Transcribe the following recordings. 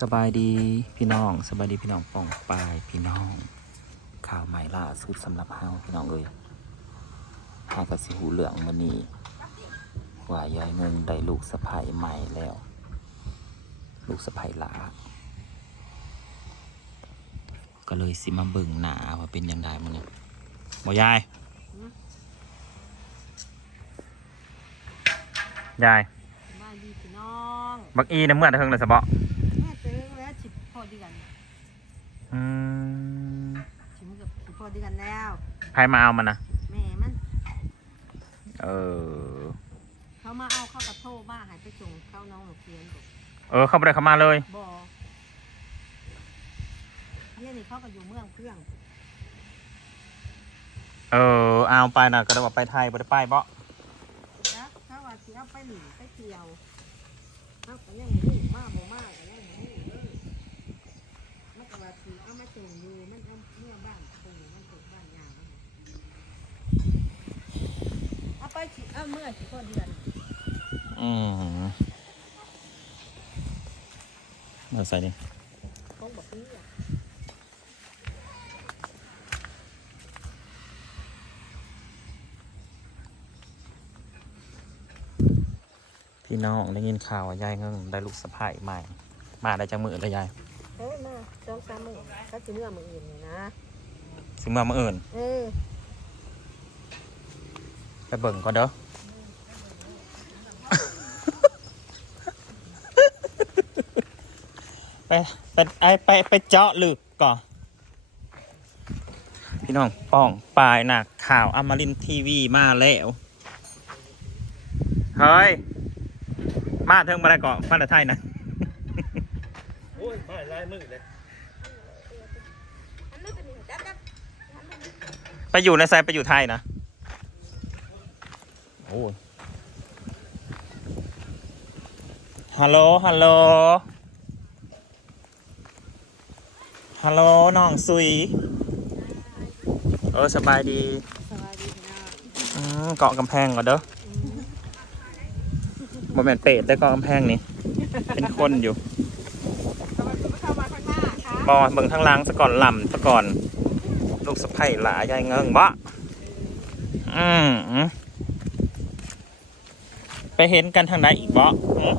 สบายดีพี่น้องสบายดีพี่น้องป่องปายพี่น้อง ข่าวใหม่ล่าสุดสำหรับเฮาพี่น้องเลยหากระสิหูเหลืองมันนี้ว่ายายเงินได้ลูกสะใภ้ใหม่แล้ว ลูกสะใภ้หลาก็เลยสิมาเบิ่งหนาว่าเป็นยังไงมันเนี่ยบ่ยายยายสบายดีพี่น้องบักอีนะเมื่อเทิงเลยสะเบาะ แม่เจอแล้วฉิบพอดีกัน อืม ฉิบ กับฉิบพอดีกันแล้วใครมาเอามันนะแม่มัน เออ เขามาเอาเข้ากระโทษบ้าหายไปส่งเข้าน้องหนูเพียนบอกเออ เข้าไปเลยเข้ามาเลย บอเนี่ยนี่เขาก็อยู่เมืองเพื่องเออ เอาไปนะก็ได้ว่าไปไทยบ่ได้ไปเบาะนะเขาว่าสิเอาไปหนีไปเที่ยวเอาไปยังหูมากโมมากไปยังหูเลยมันก็ว่าสิเอามาส่งอยู่มันเอาเมื่อบ้านส่งมันส่งบ้านยามันเอา ไปสิเอาเมื่อสิพอดีกันอืมมาใส่ดิคงบอกนี้อะพี่น้องได้ยินข่าวว่ายายเงิงได้ลูกสะใภ้ใหม่ มาได้จังมือเลยยายเฮ้ยมาสองสามมือก็จะเมื่อมืออื่นนี่นะสิเมื่อมื่ออื่นเออ ไปเบิ่งก่อนเด้อ ไปไปไอไปไปเจาะลึกก่อน พี่น้องป้องปลายหนักข่าวอมรินทร์ทีวีมาแล้ว เฮ้ย มาเทิงมาได้ก่อนมาแต่ไทยนะ โอ้ยไม่ลายมือเลยไปอยู่ในไซไปอยู่ไทยนะ โอ้ยฮัลโหล ฮัลโหล ฮัลโหล น้องซุย เออสบายดีสบายดีนะอืมเกาะกำแพงก่อนเด้อบ่แม่นเป็ดแต่เกาะกำแพงนี่ เป็นคนอยู่สวัสดีเข้ามาข้างหน้าค่ะบอเบิ่งทางหล้างซะก่อนลำซะก่อน ลูกสะใภ้หลายายเงิงบ่อืมไป เห็นกันทางไหนอีกบ่หือ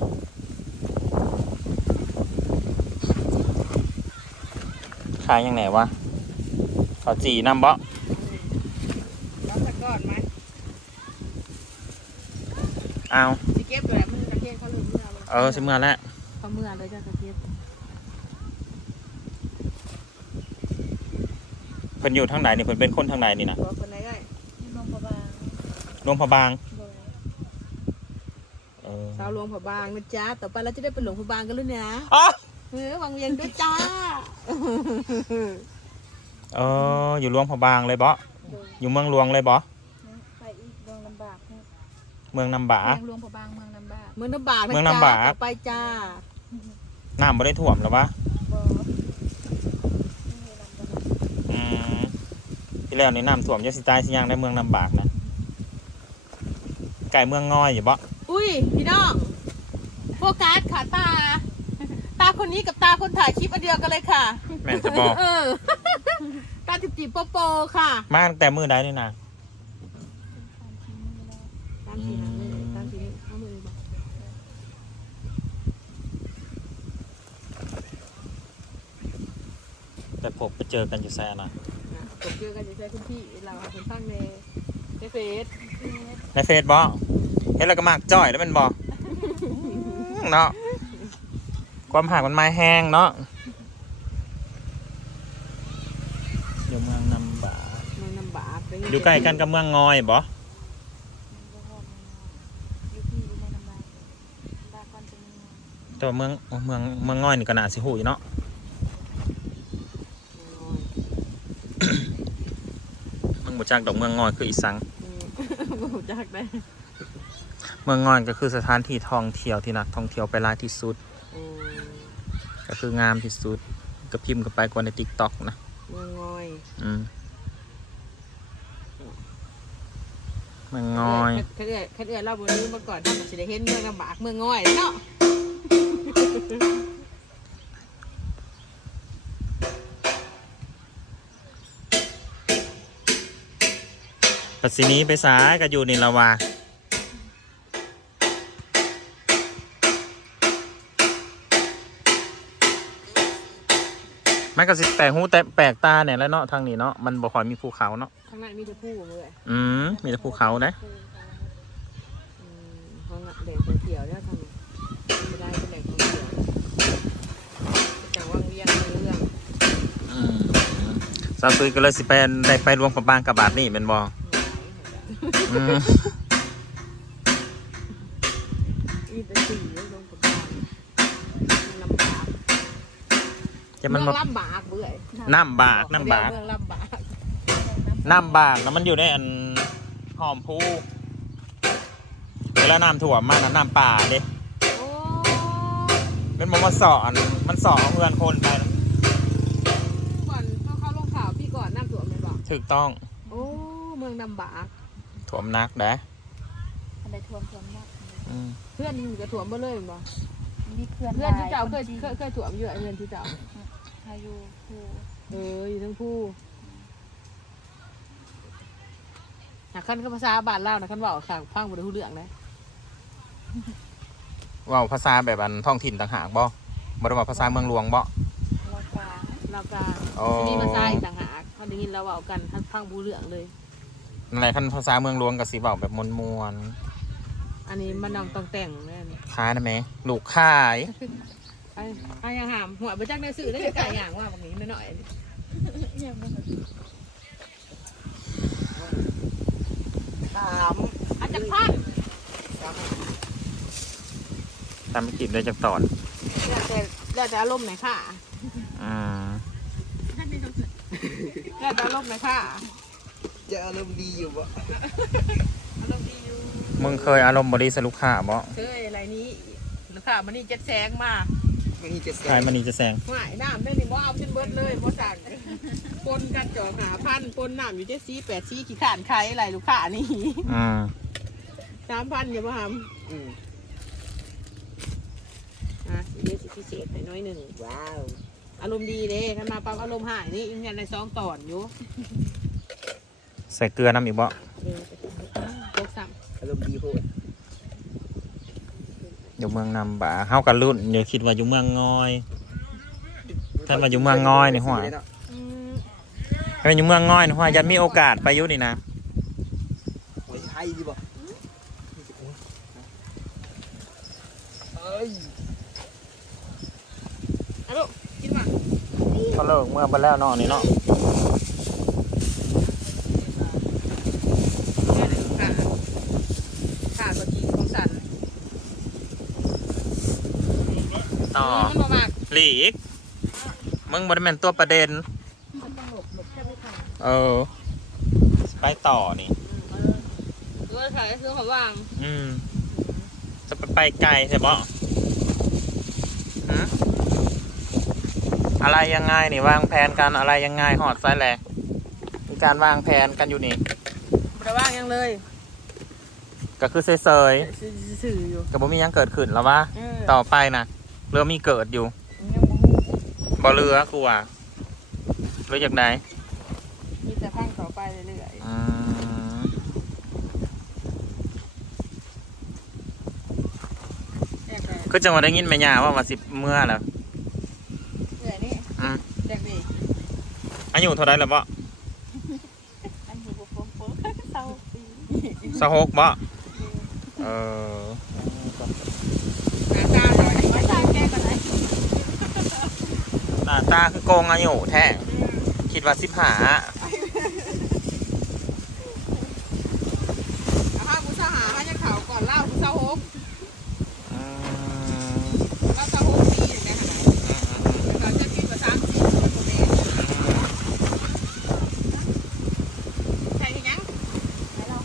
ขายยังไงวะขอจีน้ำบ่รับตะก้อนไหมเอาสิเก็บตัวแหละมึงกระเทียมเขาลืมเมื่อเลยเออสิเมื่อแล้วเขาเมื่อเลยจ้ะกระเทียมเพิ่นอยู่ทางไหนนี่เพิ่นเป็นคนทางไหนนี่นะตัวคนไหนได้ลงพบางหลวงพระบาง เออสาหลวงพบางนะจ๊ะต่อไปเราจะได้เป็นหลวงพบางกันเลยนะอ๋อเออวังเวียงด้วยจ้าเอออยู่หลวงพระบางเลยบ่อยู่เมืองหลวงเลยบ่ไปอีกเมืองลำบากเมืองนำบาเมืองหลวงพระบางเมืองลำบากเมืองนำบากเมืองนำบากไปจ้าน้ำบ่ได้ท่วมหรอวะอืมที่แล้วนี่น้ำท่วมยะสิตายสิยังในเมืองนำบากนะไก่เมืองง่อยอยู่บ่ อุ้ยพี่น้องโฟกัสขาตา ตาคนนี้กับตาคนถ่ายคลิปอันเดียวกันเลยค่ะแม่นจะบอก เออตาจิบจิบโปโปค่ะมาตั้งแต่มือใดนี่นะตามสีนั้นเลยตามสีนี้เอามือบอกแต่พบไปเจอกันอยู่แซ่นะนะผมเจอกันอยู่ใช่คุณพี่เราคนตั้งในในเฟซในเฟซบ่เห็นแล้วก็มากจ้อยแล้วแมันบ่เนาะความหักมันไม้แห้งเนาะอยู่เมืองนำบากเมืองน้ำบากไปอยู่ใกล้กันกับเมืองงอยบ่อยู่ที่เมืองลำบากลำบากก่อนจะมีเมืองแต่ว่าเมืองเมืองเมืองงอยนี่ก็น่าสิหูอยู่เนาะเมืองบ่จักดอกเมืองงอยคืออีสังผมจากได้ เมืองงอนก็คือสถานที่ท่องเที่ยวที่นักท่องเที่ยวไปหลายที่สุดก็คืองามที่สุดก็พิมพ์กันไปกว่าในติ๊กต็อกนะเมืองงอยอืมเมืองงอย เขาเรียกเขาเรียกเราบนนี้มาก่อนเราจะได้เห็นเมืองลำบากเมืองงอยเนาะปัสสินี้ไปสายก็อยู่ในละวา มันก็สิแปลกหูแต่แปลกตาเนี่ยแหล้วเนาะทางนี้เนาะมันบ่ค่อยมีภูเขาเนาะข้างในมีแต่ผู้เลยอืมมีแต่ภูเขานะอืมห้องน่ะแหล่งท่องเที่ยวเนี่ยทางนี้ไม่ได้เป็นแหล่งท่องเที่ยวจังหวังเวียงเรื่องอืมซาซุยก็เลยสิไปได้ไปรวมกับบางกับบาทนี่เป็นบ่อืมอีแต่สี่ลงกับบ้านลำบาก จะมันเมืมาองลำบากเบื่อน้ำบากน้ำบาก เมืองลำบากน้ำบากแล้วมันอยู่ในอันหอมพูเวลาน้ำถ่วมมากนะน้ำป่าเด้โอ้เป็นมันมาสอนมันสอนเพื่อนคนไปนะก่อนเขาเข้าลงข่าวพี่ก่อนน้ำท่วมเลยบอกถูกต้องโอ้เมืองลำบากถ่วมนักนะอันใดทวมทวมมากอืมเพื่อนอยู่กับถ่วมบ่เลยบ่มีเพื่อนเพื่อนที่เจ้าหเคลยจริงเคยเคยถ่วมอยู่ไอ้เพื่อนที่เจ้า พายุผู้เอออยู่ทั้งผู้หากคันก็ภาษาบ้านเล่าวนะคันเว่าข้างฟังบ่ได้รู้เรื่องนะเว่าภาษาแบบอันท้องถิ่นต่างหากบ่บ่ได้ว่าภาษาเมืองหลวงบ่เรากลางเราก็โอ้จะมีภาษาอีกต่างหากเขาได้ยินเราเว้ากันท่านฟังบ่รู้เรื่องเลย นั่นแหละคันภาษาเมืองหลวงก็สิเว้าแบบมวนอันนี้มันต้องต้องแต่งแน่นๆคล้ายนะแม่ลูกค่าย ไอ้ไอ้ยังหามหัวไปจักในสื่อได้ไก่อย่างว่าแบบนี้หน่อยๆยังไม่สามอาจจะพลาดตามไม่กินได้จากตอนแล้วแต่แล้วแต่อารมณ์ไหนอยค่ะอืมแล้วแต่อารมณ์ไหนอยค่ะจะอารมณ์ดีอยู่บ่อารมณ์ดีอยู่มึงเคยอารมณ์บริสลูกค้าบ่เคยอะไรนี้ลูกค้ามันนี่เจ็ดแสงมา มันนี่จะแซขายงมันนี่จะแซงหายน้ำได้นี่บ่เอาจนเบิดเลยบ่สั่งปนกันจ่อหาพันปนน้ำอยู่เจ็ดสีแปดสีขี้ขานใครอะไรลูกค้านี่อืมสามพันอย่ามาทอืมำอะเดี๋ยวสิพิเศษให้น้อยหนึ่งว้าว อารมณ์ดีเด้ขันมาปั๊บอารมณ์หายนี่อีกอย่างในซองตอนอยู่ใส่เกลือน้ำอีกบ่เออไปกินโคกซ้อารมณ์ดีโพด อยู่เมืองนำบ่าเฮากันรุ่นอย่าคิดว่าอยู่เมืองงอย ท่านมาอยู่เมืองงอยนี่หัวำอืมถ้าเป็นอยู่เมืองงอยนะว่ายันมีโอกาสไปอยู่นี่นะโอ้ยไทยดีบ่เอ้ยอะลูกกินมา เขาเลิกเมื่อไปแล้วเนาะนี่เนาะ แม่หนึ่งค่ะค่ะตัวจริงของสัน ต่อ มันบ่มาก หลีก มึงบริแมนตัวประเด็น เออ ไปต่อนี่ตัวขายคือเขาว่าง อืม จะไปไกลใช่ปะอะไรยังไงนี่วางแผนกันอะไรยังไงหอดไซแหลมีการวางแผนกันอยู่นี่บ่ได้ว่างยังเลย ก็คือเซยสื่ออยู่ๆกับบ่มียังเกิดขึ้นแล้ววะเออต่อไปนะเรือมีเกิดอยู่ บ่เรือกูอะเรือจากไหนมีแต่พังต่อไปเรื่อยอืมๆแยกไปคือจังหวะได้ยินแม่ย่าว่ามาสิเมื่อแล้วเรื่อยนี่อืมแยกนี่อายุเท่าไรแล้วบ่อันนี้บุฟเฟ่ต์เศร้าปี สะหกบ่เออ หาตาหน่อย ไม่ตายแก้กันเลย หน้าตาคือโกงอายุแท้ คิดว่าสิบหาเอาห้ากูสหาให้จะเข่าก่อนเล่ากูเศร้าหกอืมเล่าเศร้าหกปีอย่างเงี้ยค่ะแต่ก่อนจะกินกว่าสามสี่คนโมเมนใช่ยังให้เรา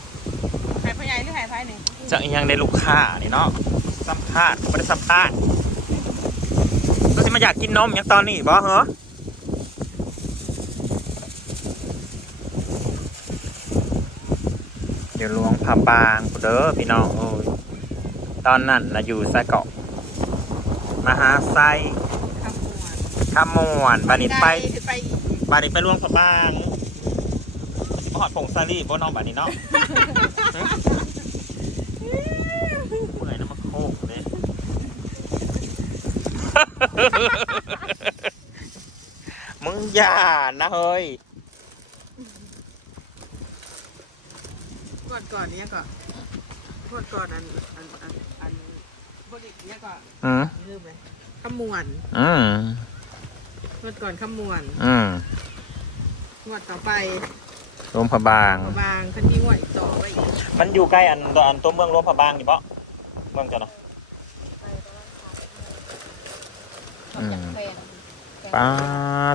ไข่พยายหรือไข่พายหนึ่ง จะอีกอยังได้ลูกค้านี่เนาะสัมภาษณ์ไม่ได้สัมภาษณ์ก็สิมา อยากกินนมอยังตอนนี้บ่เหรอเดี๋ยวหลวงพาบางกูเด้อพี่น้องโอ้ยตอนนั้นนะอยู่ไซเกาะมหาไซข้ามวนขมวนบานิไปไปบานิไปหลวงพาบางหอดผงซาลี่บ่น้องบัดนี้เนาะฮะเมื่อยน้ำมันโคกเลย มึงอย่านะเฮ้ยก่อนก่อนเนี้ยก่อนก่อนก่อนอันอันอันอันบริเนี้ยก่อนอืมลืมเลยขมวนอืมงวดก่อนขมวนอืมงวดต่อไปรวมพะบางขบางคันที่งวดอีกต่อไปอีกมันอยู่ใกล้อันตัวอันตัวเมืองรวมพะบางนี่ปะเมืองจะนะ ไปประมาณสามออกจากแฟน ป้า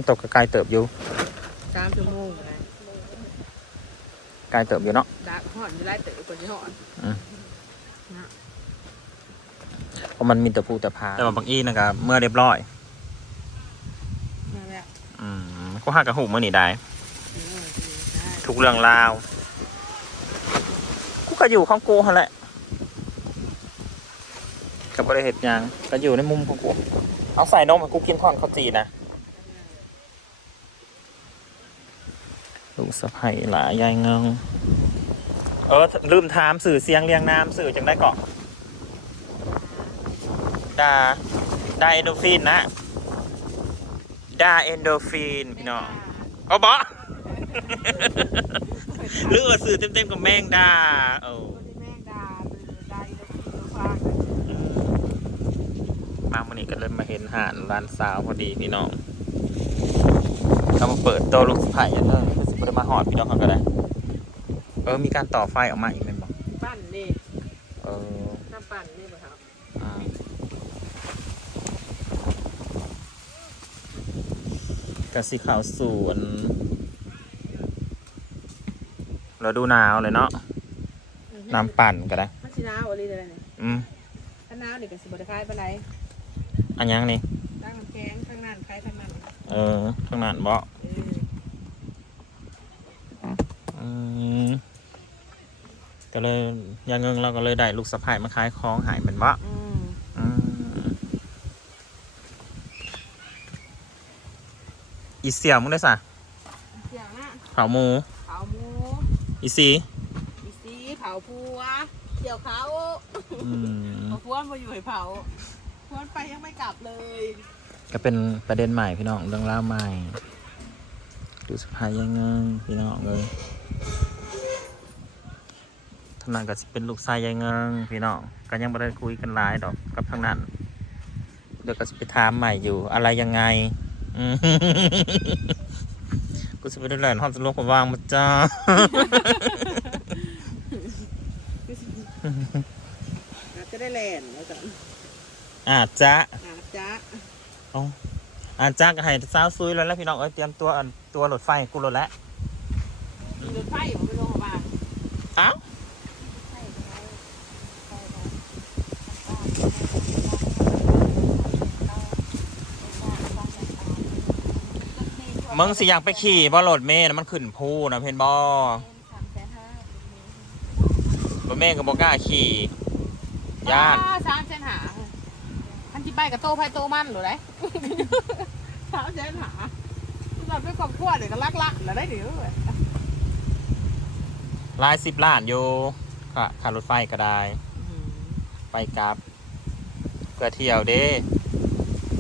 ตกไกลเติบอยู่สามชั่วโมงเลยไกลเติบอยู่เนาะดักหอดอยู่ไล่เต๋อคนที่หอดเพราะมันมีแต่ภูแต่พาแต่ว่าบางอีนะครับเมื่อเรียบร้อยนั่นแหละอืมก็หักกระหูมื่อนี่ได้เออได้ ทุกเรื่องราว กูก็อยู่ของกูหั่นแหละกับบริเหตุยังก็อยู่ในมุมของกู เอาใส่นมให้กูกินท่อนข้าวจีนะ ลูกสะใภ้หลายายเงงเออลืมถามสื่อเสียงเรียงน้ำสื่อจังได้เกาะดาดาเอนโดฟินนะดาเอนโดฟินพี่น้องเอาบอหรือว่าสื่อเต็มๆกับแมงดาเออคนที่แม่งด่าคือด่าอีกแล้วคือฟังมาวันนี้ก็เลยมาเห็นหานร้านสาวพอดีพี่น้องเขามาเปิดโตลูกสะใภ้อันเนอคือสิ บได้มาหอดพี่น้องเขาก็ได้ เออมีการต่อไฟออกมาอีกเป็นบอกปั้นนี่เออน้ำปั้นนี่ป่ะครับอ่าก็สิขาวสวนเราดูหนาวเลยเนาะน้ำปั่นก็ได้มันสิหนาวอะไรเลยเนี่ยอืมถ้าหนาวนี่ก็สิบ่ได้คลายปานใดอันยังนี่ตั้งน้ำแข็งข้างนั้นคลายข้างนั้นเออข้างนั้นบ่ เออ อื มก็เลยอยังเงิงเราก็เลยได้ลูกสะพ้ายมาขายของหายเป็นบ่อืมอืมอีเสี่ยวมึงได้สะเสียงนะเผาหมู เผาหมูอีซีอีซีเผาพัวเกี่ยวเขาอืม เอาพวนมาอยู่ให้เผาพวนไปยังไม่กลับเลย ก็เป็นประเด็นใหม่พี่น้องเรื่องเล่าวใหม่ ดูสะพายยังเงิงพี่น้องเลยทางนั้นก็สิเป็นลูกชายยังเงิงพี่น้องก็ยังไม่ได้คุยกันหลายดอกกับทางนั้นเดี๋ยวก็จะไปถามใหม่อยู่ อะไรยังไงอืมกูจะไปดูแลห้องสะลวกผมวางมาจ้าอาจจะได้แลนแล้วกันอาจจะอาจจะอา จจะก็ให้สาวซุยแล้วแล้วพี่น้องเอ้ยเตรียมตัวอันตัวรถไฟกูรถแล้วมีรถไฟผมไปลงมาอ้าวใช่ไหมใช่ไหมมึงสิอยากไปขี่บ่รถเมย์นะมันขึ้นภูนะเพนบอสามแสนห้ารถเมย์ก็บอกล้าขี่ย่านสามเส้นหา พันที่ไปกับโตไพโตมันหรือไรสามเส้นหาตอนไปกอบขวดเดี๋ยวก็ลักลักแล้วได้เดี๋ยวลายสิบล้านอยู่ค่ะค่ารถไฟก็ได้ ไปกลับเพื่อเที่ยวเด้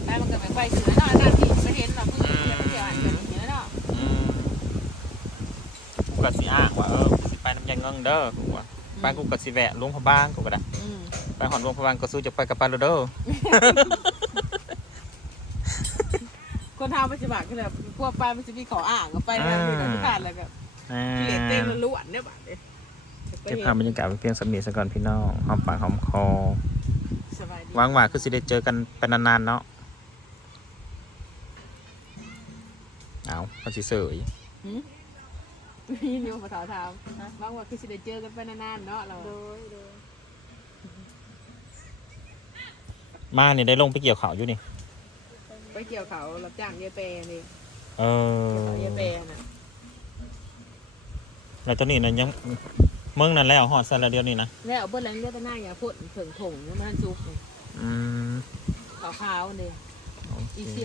แล้วมันก็ไปไปถือเนาะหน้าที่ไปเห็นเราเพิ่งจะไปเที่ยวอันนี้เนาะอืมกูก็สิอ้างว่าเออกูสิไปน้ำยางเงิงเด้อกูว่าไปกูก็สิแวะหลวงพระบางกูก็ได้อืม ไปหอนหลวงพระบางก็สู้จะไปกับปาโลเด้อคนทำปฏิบัติก็แบบพวกไปมันจะมีขออ่างก็ไปแล้วมีการขาดอะไรแบบอ่าเกลียดเต้นล้วนเนี่ยบัดเลยเก็บภาพบรรยากาศไว้เพียงสมีสก่อนพี่น้องหอมปากหอมคอสบายดีหวังว่าคือสิได้เจอกันเป็นนานๆเนาะเอาเขาสิเสยมีนิ้วมาถาวเท้าบางว่าคือสิได้เจอกันไปนานๆเนาะเราโดยโดย มานี่ได้ลงไปเกี่ยวเขาวอยู่นี่ ไปเกี่ยวเขารับจ้างเยเปนี่เออเยเปน่ะแล้วตัวนี้นั่นยังมึงนั่นแล้วหอดซะแล้วเดียวนี่นะแล้วเอาเบิ้ลแล้วเลือดหน้าอย่าพ่นเผิงผงเนี่ยมันซุกอืมขาวๆเนี่ยโอเคอีเสีย